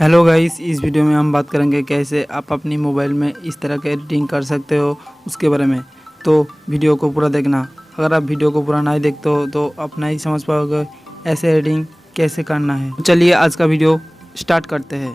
Hello guys, इस वीडियो में हम बात करेंगे कैसे आप अपनी मोबाइल में इस तरह का एडिटिंग कर सकते हो उसके बारे में। तो वीडियो को पूरा देखना। अगर आप वीडियो को पूरा नहीं देखते हो तो आप नहीं समझ पाओगे ऐसे एडिटिंग कैसे करना है। तो चलिए आज का वीडियो स्टार्ट करते हैं।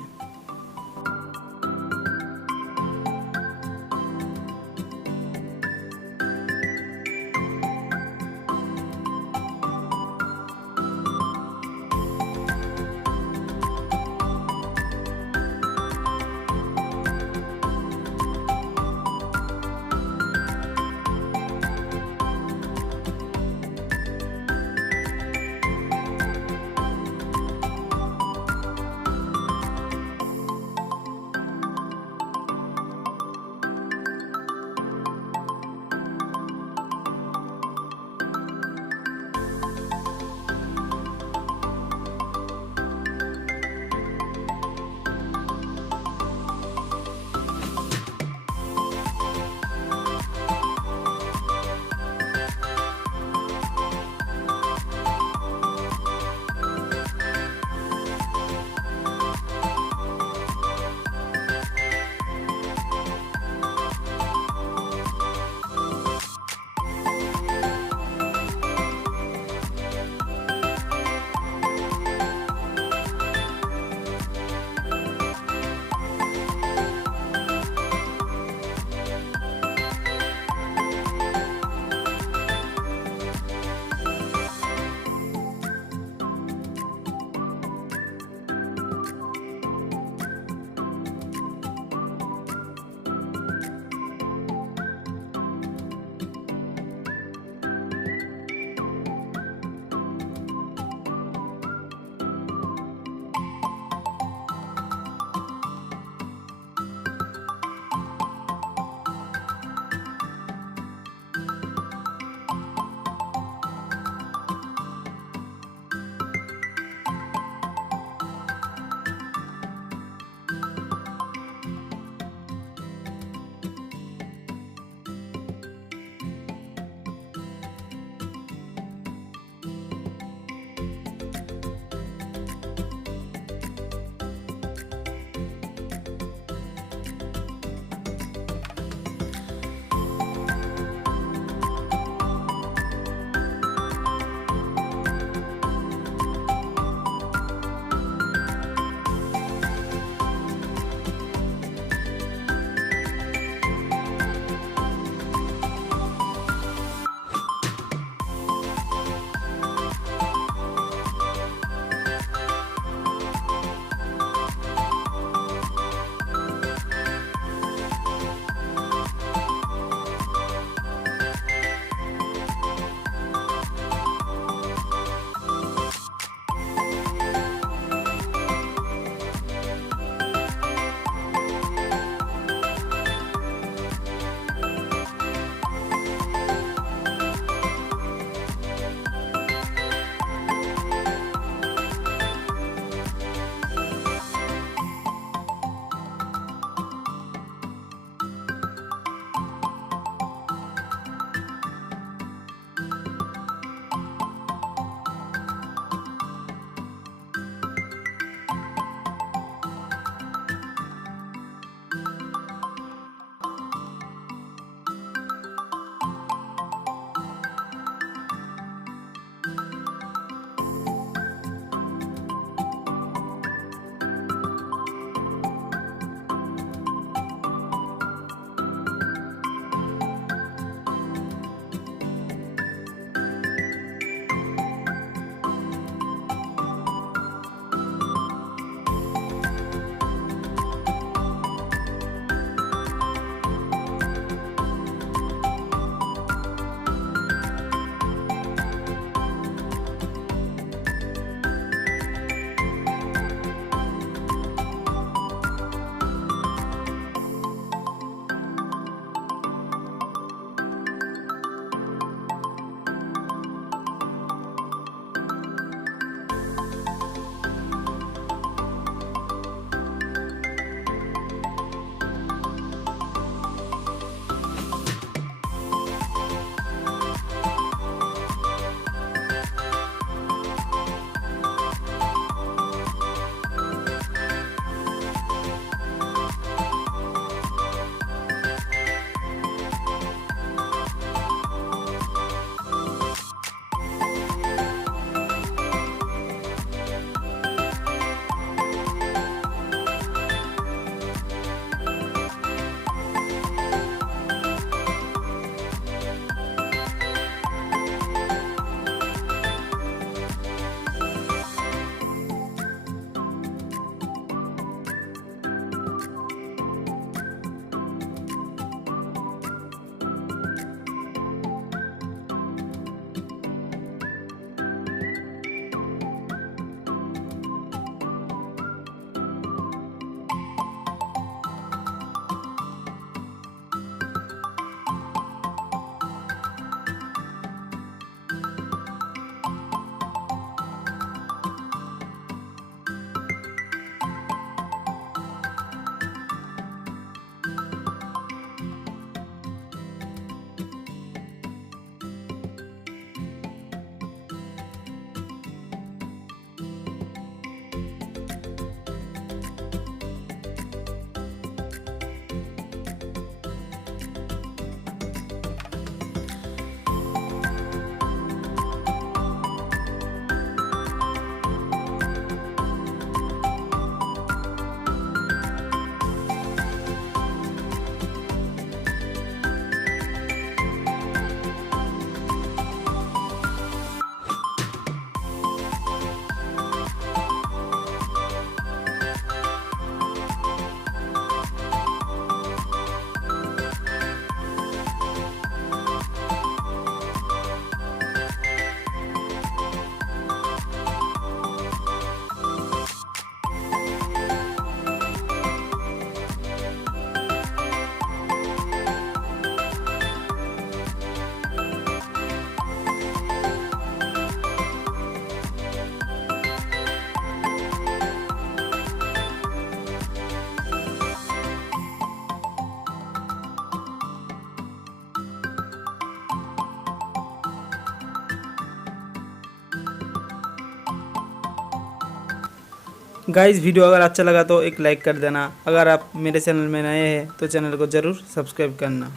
गाइस वीडियो अगर अच्छा लगा तो एक लाइक कर देना। अगर आप मेरे चैनल में नए हैं तो चैनल को ज़रूर सब्सक्राइब करना।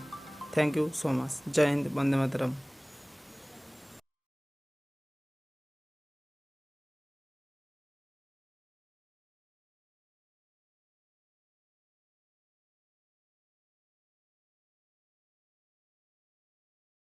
Thank you so much. जय हिंद, वंदे मातरम।